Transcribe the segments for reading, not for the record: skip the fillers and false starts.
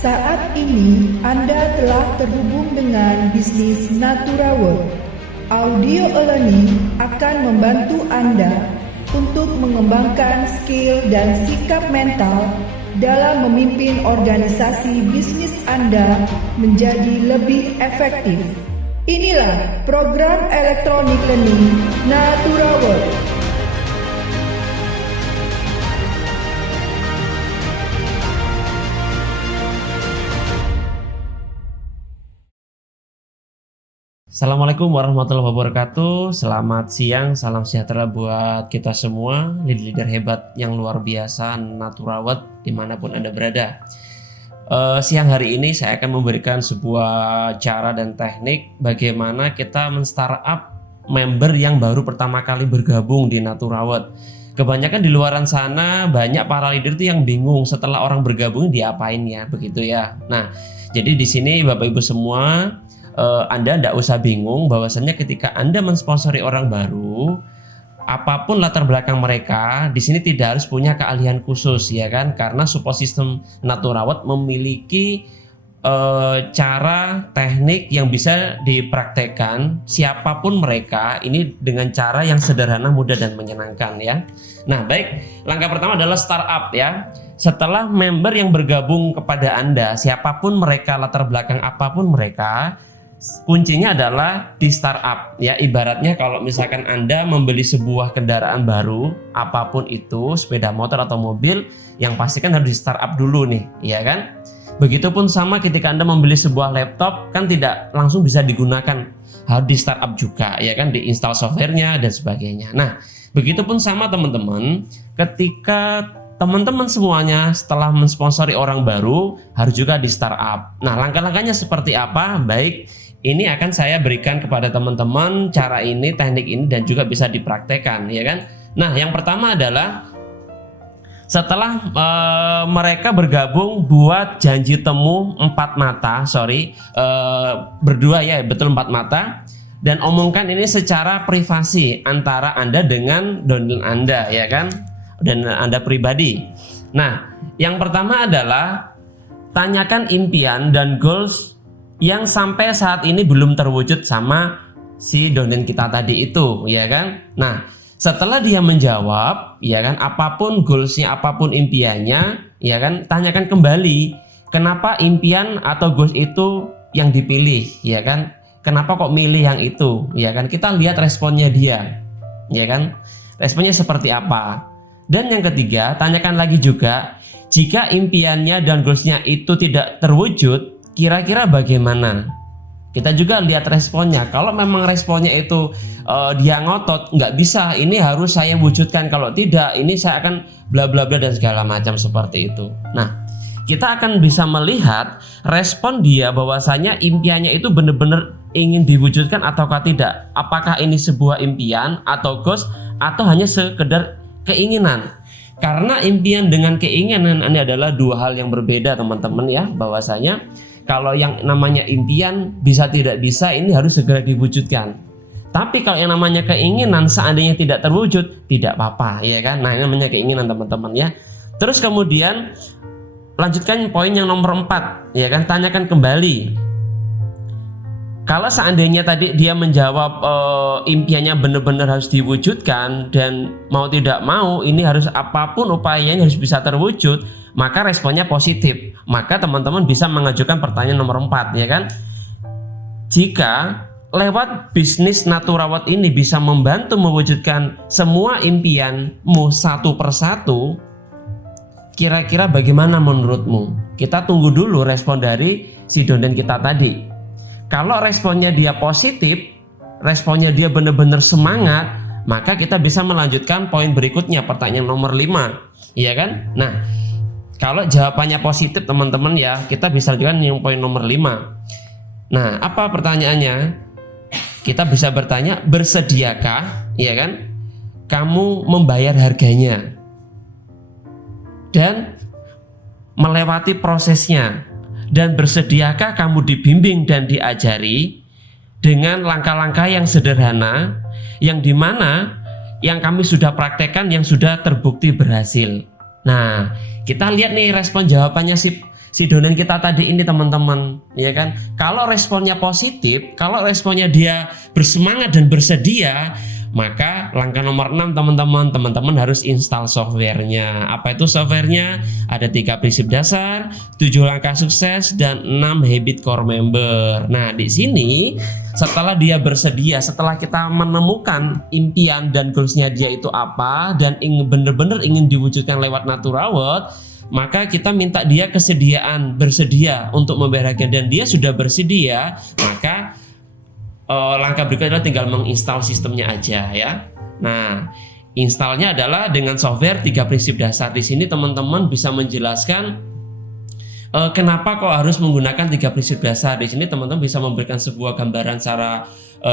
Saat ini Anda telah terhubung dengan bisnis NaturaWorld. Audio e-learning akan membantu Anda untuk mengembangkan skill dan sikap mental dalam memimpin organisasi bisnis Anda menjadi lebih efektif. Inilah program elektronik learning NaturaWorld. Assalamualaikum warahmatullahi wabarakatuh. Selamat siang, salam sejahtera buat kita semua, leader-leader hebat yang luar biasa NaturaWorld dimanapun Anda berada. Siang hari ini saya akan memberikan sebuah cara dan teknik bagaimana kita men-startup member yang baru pertama kali bergabung di NaturaWorld. Kebanyakan di luaran sana banyak para leader itu yang bingung setelah orang bergabung diapain ya, begitu ya. Nah, jadi di sini Bapak Ibu semua, Anda tidak usah bingung bahwasannya ketika Anda mensponsori orang baru, apapun latar belakang mereka, di sini tidak harus punya keahlian khusus, ya kan? Karena support system NaturaWorld memiliki cara teknik yang bisa dipraktekkan siapapun mereka ini dengan cara yang sederhana, mudah dan menyenangkan ya. Nah, baik, langkah pertama adalah startup ya. Setelah member yang bergabung kepada Anda, siapapun mereka, latar belakang apapun mereka, kuncinya adalah di startup ya. Ibaratnya kalau misalkan Anda membeli sebuah kendaraan baru, apapun itu, sepeda motor atau mobil, yang pasti kan harus di startup dulu nih, ya kan? Begitupun sama ketika Anda membeli sebuah laptop, kan tidak langsung bisa digunakan, harus di startup juga, ya kan? Diinstal softwarenya dan sebagainya. Nah, begitupun sama teman-teman, ketika teman-teman semuanya setelah mensponsori orang baru harus juga di startup. Nah, langkah-langkahnya seperti apa? Baik, ini akan saya berikan kepada teman-teman cara ini, teknik ini, dan juga bisa dipraktekkan, ya kan? Nah, yang pertama adalah setelah mereka bergabung buat janji temu 4 mata, berdua ya, betul 4 mata, dan omongkan ini secara privasi antara Anda dengan downline Anda, ya kan? Dan Anda pribadi. Nah, yang pertama adalah tanyakan impian dan goals yang sampai saat ini belum terwujud sama si downline kita tadi itu, ya kan? Nah, setelah dia menjawab, ya kan, apapun goalsnya, apapun impiannya, ya kan, tanyakan kembali kenapa impian atau goals itu yang dipilih, ya kan? Kenapa kok milih yang itu, ya kan? Kita lihat responnya dia, ya kan? Responnya seperti apa? Dan yang ketiga, tanyakan lagi juga, jika impiannya dan goalsnya itu tidak terwujud, kira-kira bagaimana? Kita juga lihat responnya. Kalau memang responnya itu dia ngotot, nggak bisa, ini harus saya wujudkan, kalau tidak, ini saya akan bla bla bla dan segala macam seperti itu. Nah, kita akan bisa melihat respon dia bahwasanya impiannya itu benar-benar ingin diwujudkan ataukah tidak. Apakah ini sebuah impian atau goals atau hanya sekedar keinginan. Karena impian dengan keinginan ini adalah dua hal yang berbeda teman-teman ya. Bahwasanya kalau yang namanya impian bisa tidak bisa ini harus segera diwujudkan. Tapi kalau yang namanya keinginan seandainya tidak terwujud, tidak apa-apa, ya kan? Nah, ini namanya keinginan teman-teman ya. Terus kemudian lanjutkan poin yang nomor 4, ya kan? Tanyakan kembali. Kalau seandainya tadi dia menjawab impiannya benar-benar harus diwujudkan dan mau tidak mau ini harus apapun upayanya harus bisa terwujud, maka responnya positif. Maka teman-teman bisa mengajukan pertanyaan nomor 4, ya kan? Jika lewat bisnis NaturaWorld ini bisa membantu mewujudkan semua impianmu satu persatu, kira-kira bagaimana menurutmu? Kita tunggu dulu respon dari si downline kita tadi. Kalau responnya dia positif, responnya dia benar-benar semangat, maka kita bisa melanjutkan poin berikutnya, pertanyaan nomor 5, iya kan? Nah, kalau jawabannya positif teman-teman ya, kita bisa lanjutkan yang poin nomor 5. Nah, apa pertanyaannya? Kita bisa bertanya, bersediakah, iya kan, kamu membayar harganya dan melewati prosesnya? Dan bersediakah kamu dibimbing dan diajari dengan langkah-langkah yang sederhana, yang dimana yang kami sudah praktekkan, yang sudah terbukti berhasil. Nah, kita lihat nih respon jawabannya si donen kita tadi ini teman-teman, ya kan? Kalau responnya positif, kalau responnya dia bersemangat dan bersedia, maka langkah nomor 6 teman-teman harus install softwarenya. Apa itu softwarenya? Ada 3 prinsip dasar, 7 langkah sukses, dan 6 habit core member. Nah, di sini setelah dia bersedia, setelah kita menemukan impian dan goalsnya dia itu apa, dan benar-benar ingin diwujudkan lewat Naturaword, maka kita minta dia bersedia untuk membayarkan, dan dia sudah bersedia, maka langkah berikutnya adalah tinggal menginstal sistemnya aja ya. Nah, installnya adalah dengan software 3 prinsip dasar. Di sini teman-teman bisa menjelaskan kenapa kok harus menggunakan 3 prinsip dasar. Di sini teman-teman bisa memberikan sebuah gambaran secara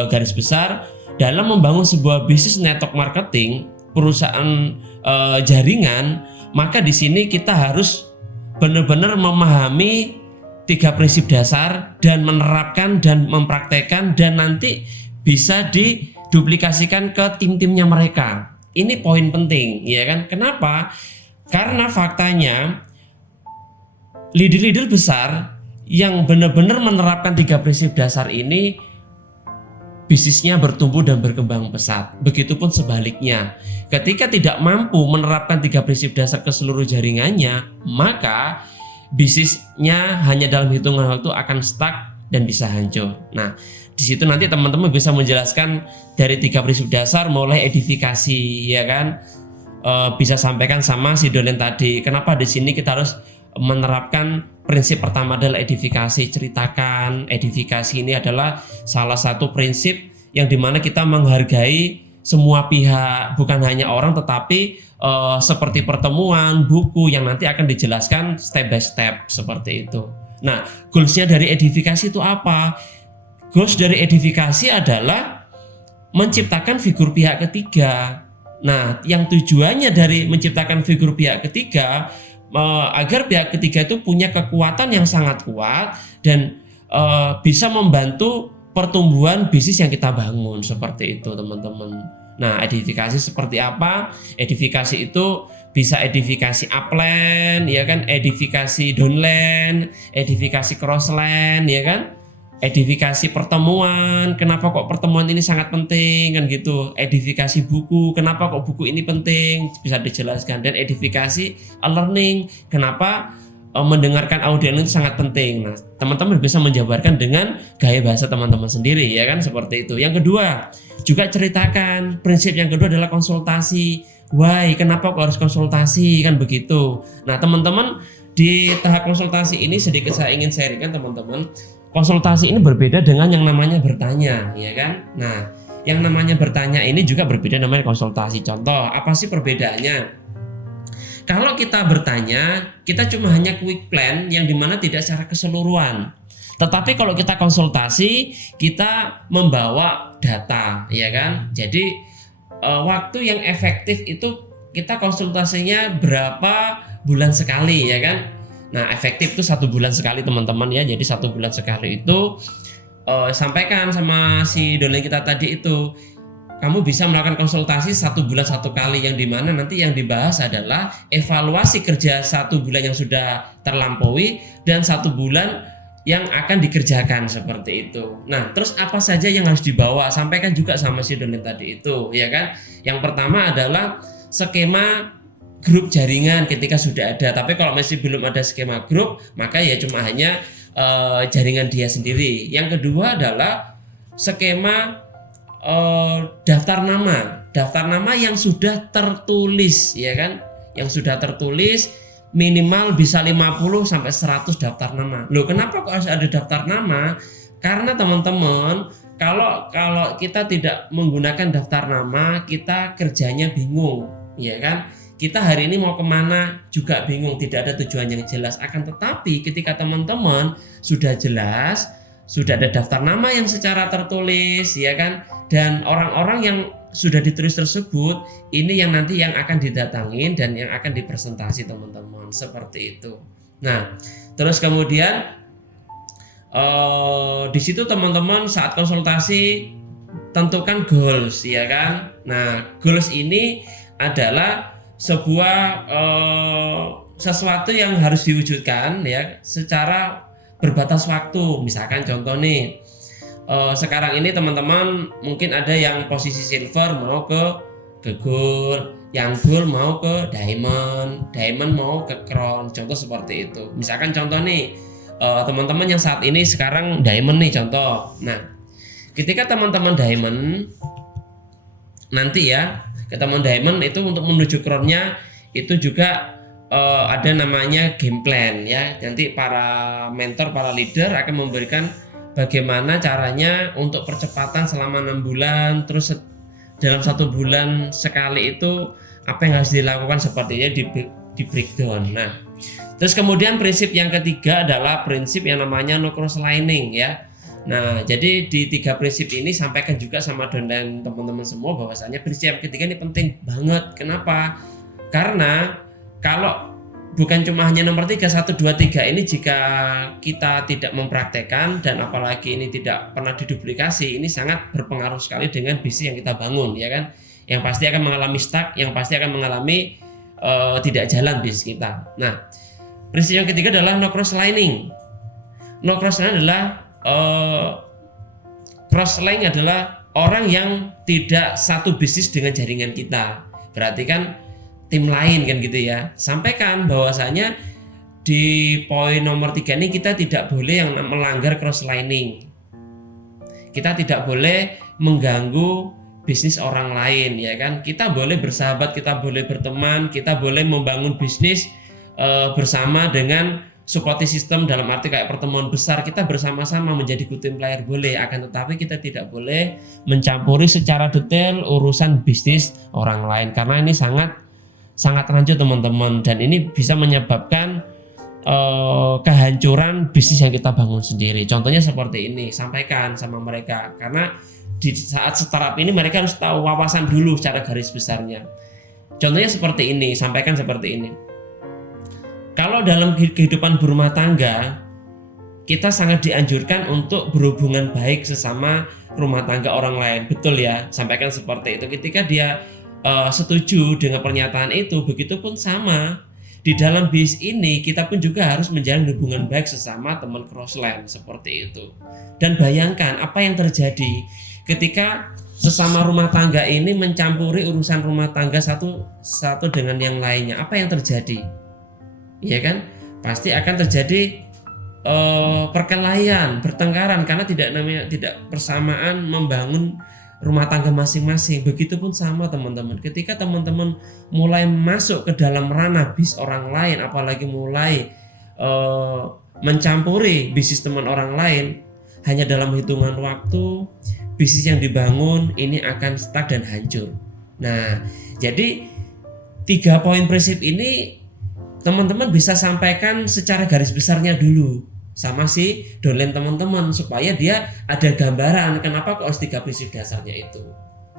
garis besar dalam membangun sebuah bisnis network marketing, perusahaan jaringan. Maka di sini kita harus benar-benar memahami 3 prinsip dasar dan menerapkan dan mempraktekkan, dan nanti bisa diduplikasikan ke tim-timnya mereka. Ini poin penting, ya kan? Kenapa? Karena faktanya leader-leader besar yang benar-benar menerapkan 3 prinsip dasar ini, bisnisnya bertumbuh dan berkembang pesat. Begitupun sebaliknya, ketika tidak mampu menerapkan 3 prinsip dasar ke seluruh jaringannya, maka bisnisnya hanya dalam hitungan waktu akan stuck dan bisa hancur. Nah, di situ nanti teman-teman bisa menjelaskan dari 3 prinsip dasar mulai edifikasi, ya kan? Bisa sampaikan sama si donen tadi. Kenapa di sini kita harus menerapkan prinsip pertama adalah edifikasi. Ceritakan edifikasi ini adalah salah satu prinsip yang dimana kita menghargai semua pihak, bukan hanya orang tetapi seperti pertemuan, buku yang nanti akan dijelaskan step by step seperti itu. Nah, goalsnya dari edifikasi itu apa? Goals dari edifikasi adalah menciptakan figur pihak ketiga. Nah, yang tujuannya dari menciptakan figur pihak ketiga agar pihak ketiga itu punya kekuatan yang sangat kuat dan bisa membantu pertumbuhan bisnis yang kita bangun seperti itu, teman-teman. Nah, edifikasi seperti apa? Edifikasi itu bisa edifikasi upland, ya kan? Edifikasi downland, edifikasi crossland, ya kan? Edifikasi pertemuan, kenapa kok pertemuan ini sangat penting, kan gitu. Edifikasi buku, kenapa kok buku ini penting, bisa dijelaskan. Dan edifikasi learning, kenapa mendengarkan audio itu sangat penting. Nah, teman-teman bisa menjabarkan dengan gaya bahasa teman-teman sendiri, ya kan, seperti itu. Yang kedua, juga ceritakan. Prinsip yang kedua adalah konsultasi. Why, kenapa kok harus konsultasi, kan begitu. Nah, teman-teman di tahap konsultasi ini sedikit saya ingin sharingkan, teman-teman. Konsultasi ini berbeda dengan yang namanya bertanya, ya kan. Nah, yang namanya bertanya ini juga berbeda namanya konsultasi. Contoh, apa sih perbedaannya? Kalau kita bertanya, kita cuma hanya quick plan yang dimana tidak secara keseluruhan. Tetapi kalau kita konsultasi, kita membawa data, ya kan. Jadi waktu yang efektif itu kita konsultasinya berapa bulan sekali, ya kan. Nah, efektif itu 1 bulan sekali, teman-teman ya. Jadi 1 bulan sekali itu sampaikan sama si donen kita tadi itu. Kamu bisa melakukan konsultasi 1 bulan 1 kali, yang dimana nanti yang dibahas adalah evaluasi kerja 1 bulan yang sudah terlampaui dan 1 bulan yang akan dikerjakan seperti itu. Nah, terus apa saja yang harus dibawa? Sampaikan juga sama si donen tadi itu, ya kan? Yang pertama adalah skema grup jaringan ketika sudah ada. Tapi kalau masih belum ada skema grup, maka ya cuma hanya jaringan dia sendiri. Yang kedua adalah skema daftar nama yang sudah tertulis, ya kan, yang sudah tertulis minimal bisa 50 sampai 100 daftar nama. Loh, kenapa kok harus ada daftar nama? Karena teman-teman, kalau kita tidak menggunakan daftar nama, kita kerjanya bingung, ya kan. Kita hari ini mau kemana juga bingung, tidak ada tujuan yang jelas. Akan tetapi ketika teman-teman sudah jelas, sudah ada daftar nama yang secara tertulis, ya kan, dan orang-orang yang sudah ditulis tersebut, ini yang nanti yang akan didatangin dan yang akan dipresentasi, teman-teman, seperti itu. Nah, terus kemudian di situ teman-teman saat konsultasi tentukan goals, ya kan. Nah, goals ini adalah sebuah sesuatu yang harus diwujudkan ya secara berbatas waktu. Misalkan contoh nih, sekarang ini teman-teman mungkin ada yang posisi silver mau ke gold, yang gold mau ke diamond, diamond mau ke crown, contoh seperti itu. Misalkan contoh nih, teman-teman yang saat ini sekarang diamond nih contoh. Nah, ketika teman-teman diamond nanti ya, ketemu diamond itu untuk menuju crownnya itu juga ada namanya game plan ya. Nanti para mentor, para leader akan memberikan bagaimana caranya untuk percepatan selama 6 bulan, terus dalam 1 bulan sekali itu apa yang harus dilakukan sepertinya di breakdown. Nah, terus kemudian prinsip yang ketiga adalah prinsip yang namanya no cross lining ya. Nah, jadi di 3 prinsip ini sampaikan juga sama downline teman-teman semua bahwasanya prinsip yang ketiga ini penting banget. Kenapa? Karena kalau bukan cuma hanya nomor 3, 1, 2, 3 ini jika kita tidak mempraktekkan dan apalagi ini tidak pernah diduplikasi, ini sangat berpengaruh sekali dengan bisnis yang kita bangun ya kan. Yang pasti akan mengalami stuck, yang pasti akan mengalami tidak jalan bisnis kita. Nah, prinsip yang ketiga adalah no cross lining. No cross lining adalah cross lining adalah orang yang tidak satu bisnis dengan jaringan kita. Berarti kan tim lain kan gitu ya. Sampaikan bahwasanya di poin nomor 3 ini kita tidak boleh yang melanggar cross lining. Kita tidak boleh mengganggu bisnis orang lain ya kan. Kita boleh bersahabat, kita boleh berteman, kita boleh membangun bisnis bersama dengan support system, dalam arti kayak pertemuan besar kita bersama-sama menjadi good team player boleh, akan tetapi kita tidak boleh mencampuri secara detail urusan bisnis orang lain karena ini sangat rancu teman-teman, dan ini bisa menyebabkan kehancuran bisnis yang kita bangun sendiri. Contohnya seperti ini, sampaikan sama mereka karena di saat startup ini mereka harus tahu wawasan dulu secara garis besarnya. Contohnya seperti ini, sampaikan seperti ini. Kalau dalam kehidupan berumah tangga, kita sangat dianjurkan untuk berhubungan baik sesama rumah tangga orang lain. Betul ya, sampaikan seperti itu. Ketika dia setuju dengan pernyataan itu, begitupun sama di dalam bisnis ini kita pun juga harus menjalin hubungan baik sesama teman crossline seperti itu. Dan bayangkan apa yang terjadi ketika sesama rumah tangga ini mencampuri urusan rumah tangga satu dengan yang lainnya. Apa yang terjadi? Ya kan? Pasti akan terjadi perkelahian, pertengkaran karena tidak bersamaan membangun rumah tangga masing-masing. Begitupun sama teman-teman. Ketika teman-teman mulai masuk ke dalam ranah bisnis orang lain, apalagi mulai mencampuri bisnis teman orang lain, hanya dalam hitungan waktu bisnis yang dibangun ini akan stuck dan hancur. Nah, jadi 3 poin prinsip ini teman-teman bisa sampaikan secara garis besarnya dulu sama si downline teman-teman supaya dia ada gambaran kenapa kok harus 3 prinsip dasarnya itu,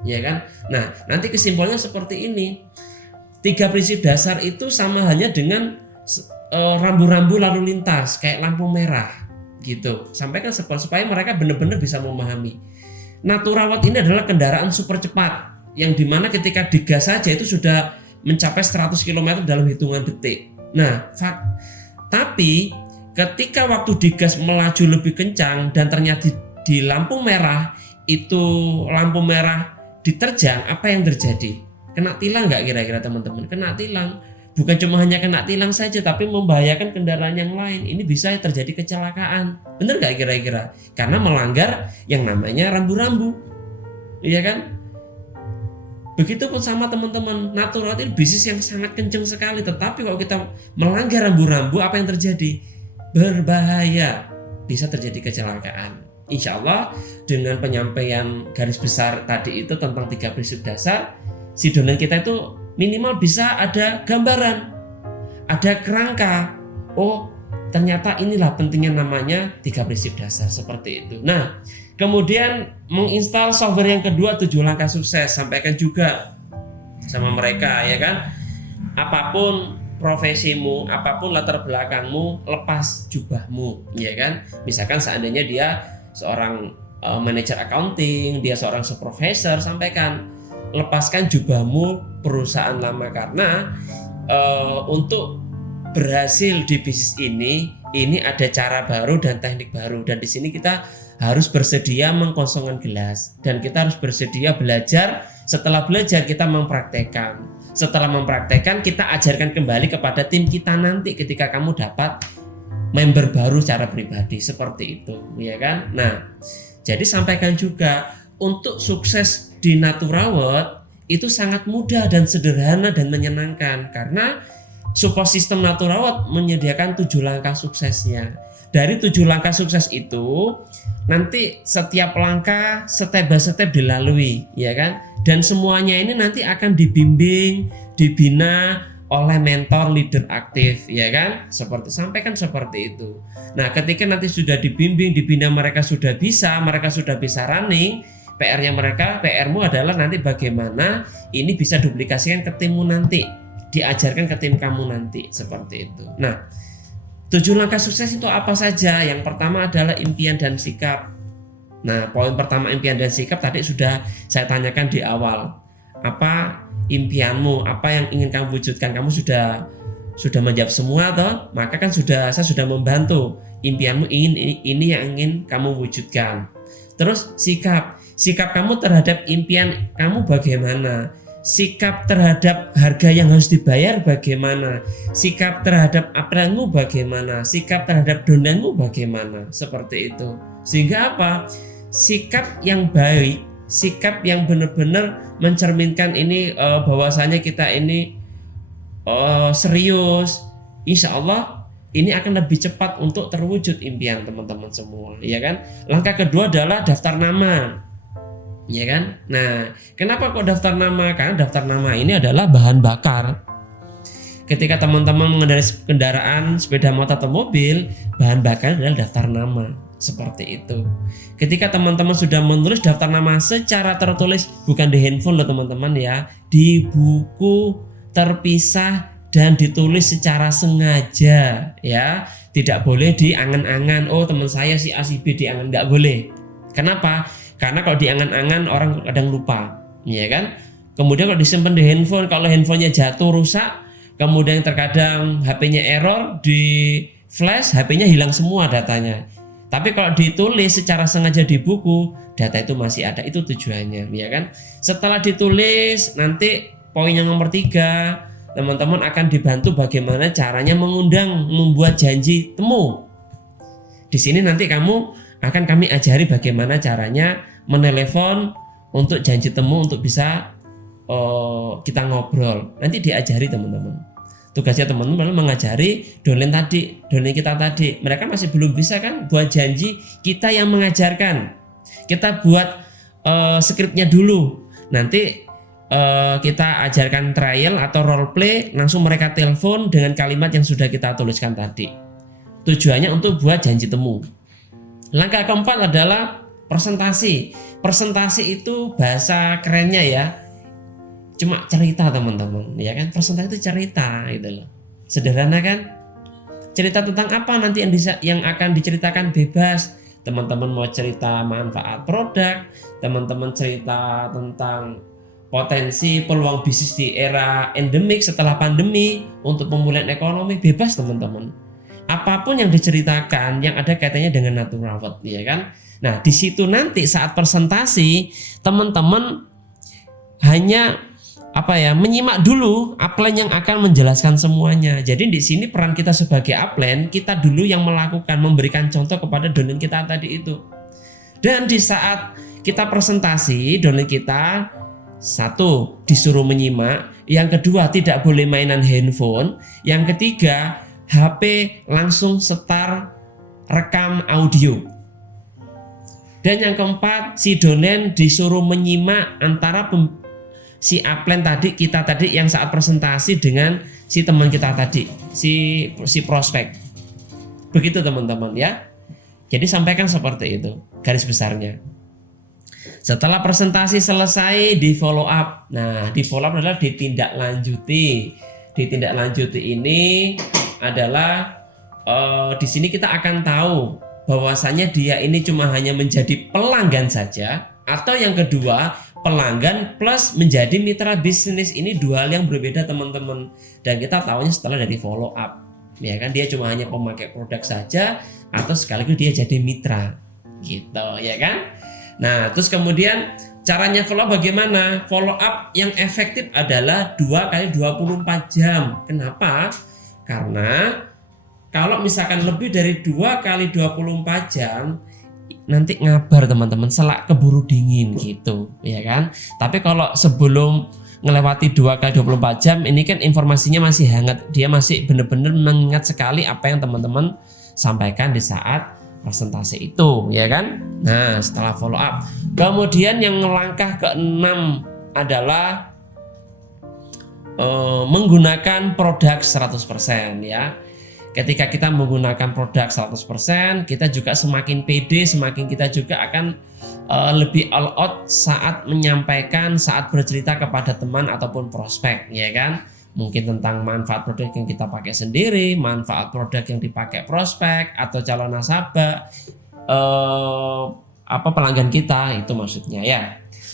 ya kan? Nah, nanti kesimpulannya seperti ini. 3 prinsip dasar itu sama halnya dengan rambu-rambu lalu lintas kayak lampu merah gitu. Sampaikan supaya mereka benar-benar bisa memahami. Naturawat ini adalah kendaraan super cepat yang dimana ketika digas saja itu sudah mencapai 100 km dalam hitungan detik. Nah, tapi ketika waktu digas melaju lebih kencang dan ternyata di lampu merah itu lampu merah diterjang, apa yang terjadi? Kena tilang nggak kira-kira teman-teman? Kena tilang. Bukan cuma hanya kena tilang saja, tapi membahayakan kendaraan yang lain. Ini bisa terjadi kecelakaan. Bener nggak kira-kira? Karena melanggar yang namanya rambu-rambu, iya kan? Begitupun sama teman-teman. Natural itu bisnis yang sangat kencang sekali, tetapi kalau kita melanggar rambu-rambu, apa yang terjadi? Berbahaya, bisa terjadi kecelakaan. Insya Allah dengan penyampaian garis besar tadi itu tentang 3 prinsip dasar, si downline kita itu minimal bisa ada gambaran, ada kerangka. Oh, ternyata inilah pentingnya namanya 3 prinsip dasar seperti itu. Nah, kemudian menginstal software yang kedua 7 langkah sukses, sampaikan juga sama mereka ya kan. Apapun profesimu, apapun latar belakangmu, lepas jubahmu, ya kan? Misalkan seandainya dia seorang manajer accounting, dia seorang supervisor, sampaikan lepaskan jubahmu perusahaan lama karena untuk berhasil di bisnis ini ada cara baru dan teknik baru, dan di sini kita harus bersedia mengkosongkan gelas dan kita harus bersedia belajar. Setelah belajar kita mempraktekkan. Setelah mempraktekkan kita ajarkan kembali kepada tim kita nanti ketika kamu dapat member baru secara pribadi, seperti itu, ya kan? Nah, jadi sampaikan juga untuk sukses di Naturawet itu sangat mudah dan sederhana dan menyenangkan karena support system Naturawet menyediakan 7 langkah suksesnya. Dari 7 langkah sukses itu nanti setiap langkah step by step dilalui, ya kan? Dan semuanya ini nanti akan dibimbing, dibina oleh mentor leader aktif, ya kan? Sampaikan seperti itu. Nah, ketika nanti sudah dibimbing, dibina, mereka sudah bisa running, PR-mu adalah nanti bagaimana ini bisa duplikasikan ke timmu nanti, diajarkan ke tim kamu nanti, seperti itu. Nah, 7 langkah sukses itu apa saja? Yang pertama adalah impian dan sikap. Nah, poin pertama impian dan sikap tadi sudah saya tanyakan di awal. Apa impianmu? Apa yang ingin kamu wujudkan? Kamu sudah menjawab semua toh? Maka kan saya sudah membantu. Impianmu ini yang ingin kamu wujudkan. Terus sikap kamu terhadap impian kamu bagaimana? Sikap terhadap harga yang harus dibayar bagaimana? Sikap terhadap appelanmu bagaimana? Sikap terhadap downline-mu bagaimana? Seperti itu. Sehingga apa? Sikap yang baik, sikap yang benar-benar mencerminkan ini bahwasanya kita ini serius. Insya Allah ini akan lebih cepat untuk terwujud impian teman-teman semua, ya kan? Langkah kedua adalah daftar nama. Ya kan? Nah, kenapa kok daftar nama? Karena daftar nama ini adalah bahan bakar. Ketika teman-teman mengendarai kendaraan, sepeda motor atau mobil, bahan bakar adalah daftar nama. Seperti itu. Ketika teman-teman sudah menulis daftar nama secara tertulis, bukan di handphone loh teman-teman ya, di buku terpisah dan ditulis secara sengaja, ya. Tidak boleh diangan-angan. Oh, teman saya si A si B diangan, nggak boleh. Kenapa? Karena kalau diangan-angan orang kadang lupa, ya kan? Kemudian kalau disimpan di handphone, kalau handphonenya jatuh rusak, kemudian terkadang HP-nya error, di flash HP-nya hilang semua datanya. Tapi kalau ditulis secara sengaja di buku, data itu masih ada, itu tujuannya, ya kan? Setelah ditulis, nanti poin yang nomor 3, teman-teman akan dibantu bagaimana caranya membuat janji temu. Di sini nanti kami ajari bagaimana caranya menelepon untuk janji temu untuk bisa kita ngobrol. Nanti diajari teman-teman. Tugasnya teman-teman mengajari downline kita tadi. Mereka masih belum bisa kan buat janji, kita yang mengajarkan. Kita buat skripnya dulu. Nanti kita ajarkan trial atau role play, langsung mereka telepon dengan kalimat yang sudah kita tuliskan tadi. Tujuannya untuk buat janji temu. Langkah keempat adalah presentasi. Presentasi itu bahasa kerennya ya, cuma cerita teman-teman, ya kan? Presentasi itu cerita gitu loh. Sederhana kan? Cerita tentang apa nanti yang akan diceritakan bebas. Teman-teman mau cerita manfaat produk, teman-teman cerita tentang potensi peluang bisnis di era endemik setelah pandemi untuk pemulihan ekonomi, bebas teman-teman. Apapun yang diceritakan yang ada kaitannya dengan Naturawet, ya kan? Nah, di situ nanti saat presentasi teman-teman hanya menyimak dulu upline yang akan menjelaskan semuanya. Jadi di sini peran kita sebagai upline, kita dulu yang memberikan contoh kepada downline kita tadi itu. Dan di saat kita presentasi, downline kita satu disuruh menyimak, yang kedua tidak boleh mainan handphone, yang ketiga HP langsung start rekam audio. Dan yang keempat, si downline disuruh menyimak antara si upline kita tadi yang saat presentasi dengan si teman kita tadi, si prospek. Begitu teman-teman ya. Jadi sampaikan seperti itu garis besarnya. Setelah presentasi selesai, di follow up. Nah, di follow up adalah ditindaklanjuti. Ditindaklanjuti ini adalah di sini kita akan tahu bahwasanya dia ini cuma hanya menjadi pelanggan saja, atau yang kedua pelanggan plus menjadi mitra bisnis. Ini dua hal yang berbeda teman-teman, dan kita tahunya setelah dari follow up. ya kan, dia cuma hanya pemakai produk saja atau sekaligus dia jadi mitra gitu ya kan. Nah terus kemudian caranya follow up bagaimana? Follow up yang efektif adalah 2 kali 24 jam. Kenapa? Karena kalau misalkan lebih dari 2 kali 24 jam nanti ngabar teman-teman, selak keburu dingin gitu ya kan. Tapi kalau sebelum ngelewati 2 kali 24 jam ini kan informasinya masih hangat, dia masih benar-benar mengingat sekali apa yang teman-teman sampaikan di saat presentasi itu ya kan. Nah setelah follow up, kemudian yang langkah ke-6 adalah menggunakan produk 100% ya. Ketika kita menggunakan produk 100%, kita juga semakin pede, semakin kita juga akan lebih all out saat menyampaikan, saat bercerita kepada teman ataupun prospek, ya kan? Mungkin tentang manfaat produk yang kita pakai sendiri, manfaat produk yang dipakai prospek atau calon nasabah, pelanggan kita, itu maksudnya ya.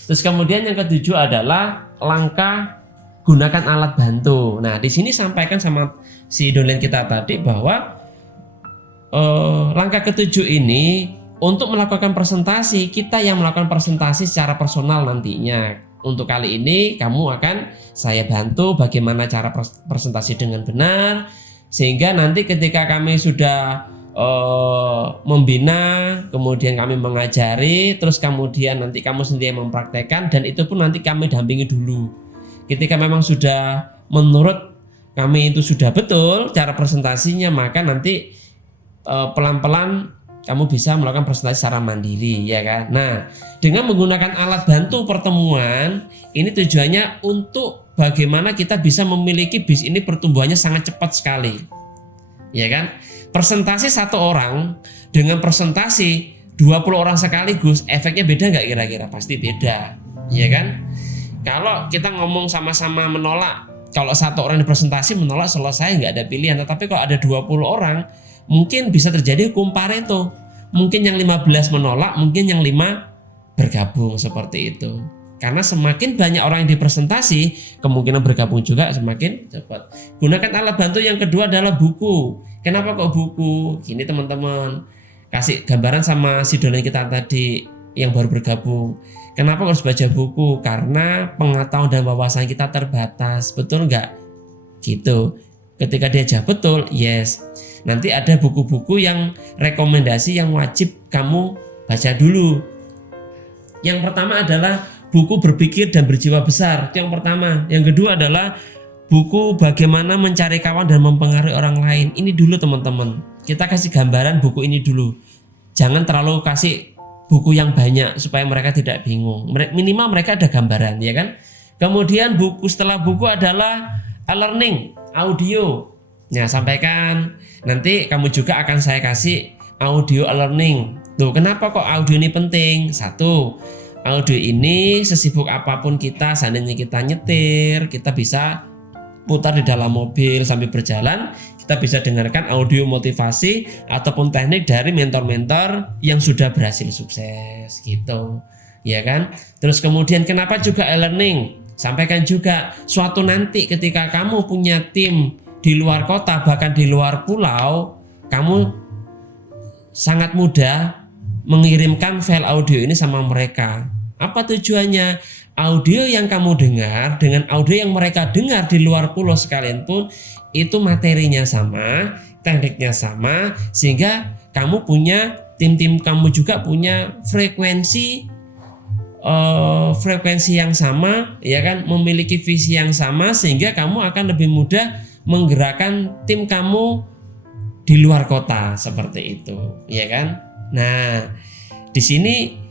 Terus kemudian yang ke-7 adalah langkah gunakan alat bantu. Nah, di sini sampaikan sama si downline kita tadi bahwa langkah ke-7 ini untuk melakukan presentasi, kita yang melakukan presentasi secara personal nantinya. Untuk kali ini kamu akan saya bantu bagaimana cara presentasi dengan benar, sehingga nanti ketika kami sudah membina, kemudian kami mengajari, terus kemudian nanti kamu sendiri mempraktekkan, dan itu pun nanti kami dampingi dulu. Ketika memang sudah menurut kami itu sudah betul cara presentasinya, maka nanti pelan-pelan kamu bisa melakukan presentasi secara mandiri ya kan. Nah dengan menggunakan alat bantu pertemuan ini tujuannya untuk bagaimana kita bisa memiliki bis ini pertumbuhannya sangat cepat sekali ya kan. Presentasi 1 orang dengan presentasi 20 orang sekaligus efeknya beda nggak kira-kira? Pasti beda ya kan. Kalau kita ngomong sama-sama menolak, kalau 1 orang di presentasi menolak selesai nggak ada pilihan. Tetapi kalau ada 20 orang mungkin bisa terjadi hukum Pareto. Mungkin yang 15 menolak, mungkin yang 5 bergabung seperti itu. Karena semakin banyak orang yang dipresentasi, kemungkinan bergabung juga semakin cepat. Gunakan alat bantu yang kedua adalah buku. Kenapa kok buku? Gini teman-teman, kasih gambaran sama si downline kita tadi yang baru bergabung. Kenapa harus baca buku? Karena pengetahuan dan wawasan kita terbatas, betul nggak? Gitu. Ketika dia jawab betul, yes. Nanti ada buku-buku yang rekomendasi yang wajib kamu baca dulu. Yang pertama adalah buku berpikir dan berjiwa besar. Itu yang pertama. Yang kedua adalah buku bagaimana mencari kawan dan mempengaruhi orang lain. Ini dulu teman-teman. Kita kasih gambaran buku ini dulu. Jangan terlalu kasih buku yang banyak supaya mereka tidak bingung. Minimal mereka ada gambaran ya kan. Kemudian buku setelah buku adalah e-learning, audio. Nah sampaikan nanti kamu juga akan saya kasih audio e-learning. Tuh kenapa kok audio ini penting? 1, audio ini sesibuk apapun kita, seandainya kita nyetir, kita bisa putar di dalam mobil sambil berjalan, kita bisa dengarkan audio motivasi ataupun teknik dari mentor-mentor yang sudah berhasil sukses gitu ya kan. Terus kemudian kenapa juga e-learning? Sampaikan juga suatu nanti ketika kamu punya tim di luar kota bahkan di luar pulau, kamu sangat mudah mengirimkan file audio ini sama mereka. Apa tujuannya? Audio yang kamu dengar dengan audio yang mereka dengar di luar pulau sekalian pun itu materinya sama, tekniknya sama, sehingga kamu punya tim-tim kamu juga punya frekuensi yang sama ya kan, memiliki visi yang sama, sehingga kamu akan lebih mudah menggerakkan tim kamu di luar kota seperti itu ya kan. Nah di sini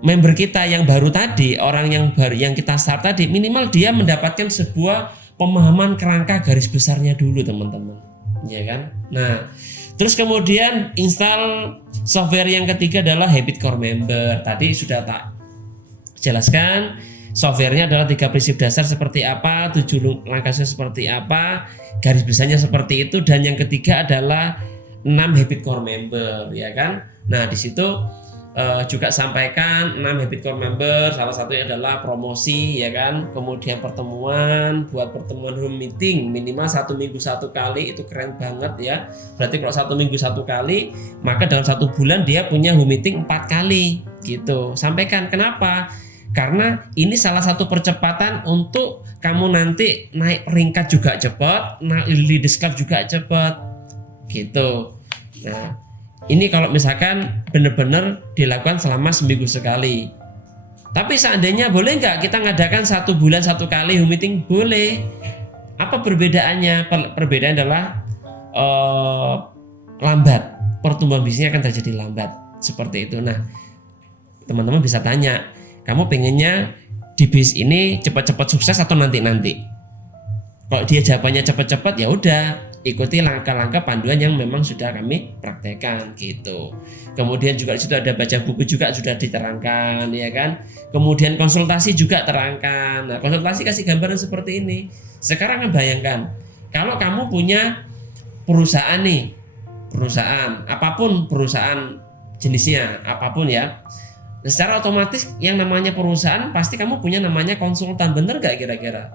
member kita yang baru tadi, orang yang baru yang kita start tadi, minimal dia mendapatkan sebuah pemahaman kerangka garis besarnya dulu teman-teman ya kan. Nah terus kemudian install software yang ketiga adalah Habit Core Member. Tadi sudah tak jelaskan, softwarenya adalah 3 prinsip dasar seperti apa, 7 langkahnya seperti apa, garis besarnya seperti itu, dan yang ketiga adalah 6 Habit Core Member ya kan. Nah di situ juga sampaikan 6 habit core member, salah satunya adalah promosi ya kan, kemudian pertemuan, buat pertemuan home meeting minimal 1 minggu 1 kali, itu keren banget ya. Berarti kalau 1 minggu 1 kali, maka dalam 1 bulan dia punya home meeting 4 kali gitu. Sampaikan kenapa? Karena ini salah satu percepatan untuk kamu nanti naik peringkat juga cepat, naik Leaders Club juga cepat gitu. Nah, ini kalau misalkan benar-benar dilakukan selama seminggu sekali. Tapi seandainya boleh nggak kita ngadakan 1 bulan 1 kali home meeting? Boleh. Apa perbedaannya? Perbedaan adalah lambat. Pertumbuhan bisnisnya akan terjadi lambat. Seperti itu. Nah, teman-teman bisa tanya, kamu pengennya di bis ini cepat-cepat sukses atau nanti-nanti? Kalau dia jawabannya cepat-cepat, ya udah, ikuti langkah-langkah panduan yang memang sudah kami praktekkan gitu. Kemudian juga di situ ada baca buku juga sudah diterangkan ya kan. Kemudian konsultasi juga terangkan. Nah, konsultasi kasih gambaran seperti ini. Sekarang kan bayangkan kalau kamu punya perusahaan nih, perusahaan apapun, perusahaan jenisnya apapun ya. Nah, secara otomatis yang namanya perusahaan pasti kamu punya namanya konsultan, bener gak kira-kira?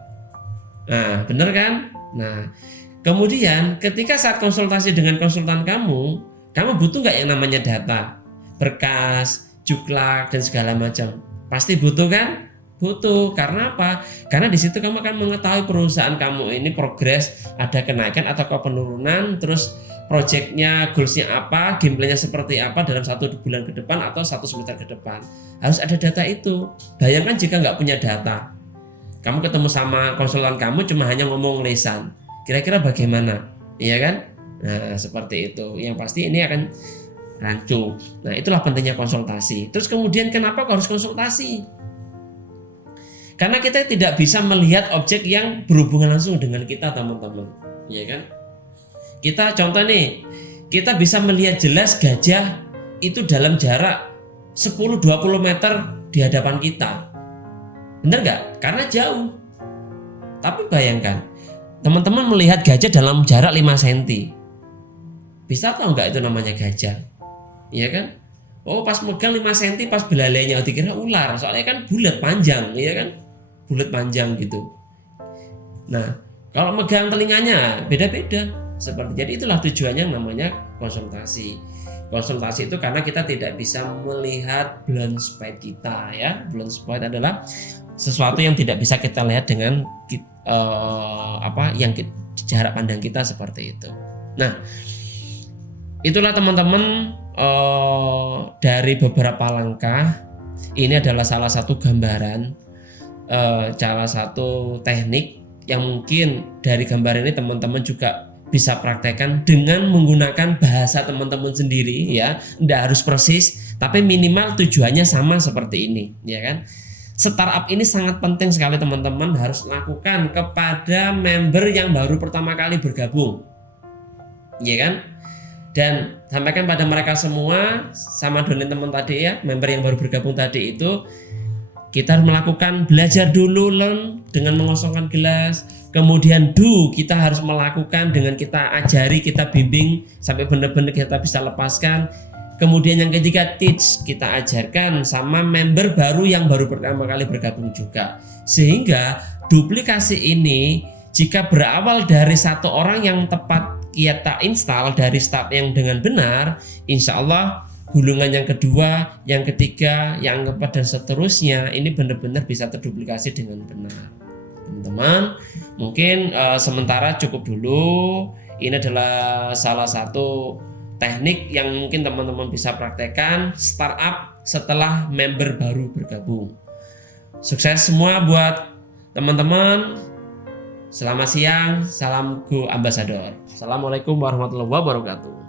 Nah, bener kan? Nah, kemudian ketika saat konsultasi dengan konsultan kamu butuh nggak yang namanya data, berkas, juklak dan segala macam? Pasti butuh kan? Butuh. Karena apa? Karena di situ kamu akan mengetahui perusahaan kamu ini progres, ada kenaikan atau penurunan, terus projectnya, goalsnya apa, gameplaynya seperti apa dalam 1 bulan ke depan atau 1 semester ke depan. Harus ada data itu. Bayangkan jika nggak punya data, kamu ketemu sama konsultan kamu cuma hanya ngomong lesan. Kira-kira bagaimana? Iya kan? Nah, seperti itu. Yang pasti ini akan rancu. Nah, itulah pentingnya konsultasi. Terus kemudian kenapa kok harus konsultasi? Karena kita tidak bisa melihat objek yang berhubungan langsung dengan kita, teman-teman. Iya kan? Kita contoh nih, kita bisa melihat jelas gajah itu dalam jarak 10-20 meter di hadapan kita. Benar nggak? Karena jauh. Tapi bayangkan, teman-teman melihat gajah dalam jarak 5 cm. Bisa tahu nggak itu namanya gajah? Iya kan? Oh, pas megang 5 cm pas belalainya dikira ular. Soalnya kan bulat panjang, iya kan? Bulat panjang gitu. Nah, kalau megang telinganya beda-beda. Jadi itulah tujuannya namanya konsultasi. Konsultasi itu karena kita tidak bisa melihat blind spot kita ya. Blind spot adalah sesuatu yang tidak bisa kita lihat dengan jarak pandang kita seperti itu. Nah, itulah teman-teman dari beberapa langkah. Ini adalah salah satu gambaran, salah satu teknik yang mungkin dari gambar ini teman-teman juga bisa praktekkan dengan menggunakan bahasa teman-teman sendiri ya. Tidak harus persis, tapi minimal tujuannya sama seperti ini, ya kan? Startup ini sangat penting sekali teman-teman harus lakukan kepada member yang baru pertama kali bergabung, ya kan? Dan sampaikan pada mereka semua, sama donin teman tadi ya, member yang baru bergabung tadi itu, kita harus melakukan belajar dulu, learn dengan mengosongkan gelas. Kemudian kita harus melakukan dengan kita ajari, kita bimbing sampai benar-benar kita bisa lepaskan. Kemudian yang ketiga, teach, kita ajarkan sama member baru yang baru pertama kali bergabung juga. Sehingga duplikasi ini jika berawal dari 1 orang yang tepat kita install dari start yang dengan benar, insya Allah gulungan yang kedua, yang ketiga, yang keempat dan seterusnya ini benar-benar bisa terduplikasi dengan benar. Teman-teman, mungkin sementara cukup dulu. Ini adalah salah satu teknik yang mungkin teman-teman bisa praktekkan startup setelah member baru bergabung. Sukses semua buat teman-teman. Selamat siang, salam Go Ambassador. Assalamualaikum warahmatullahi wabarakatuh.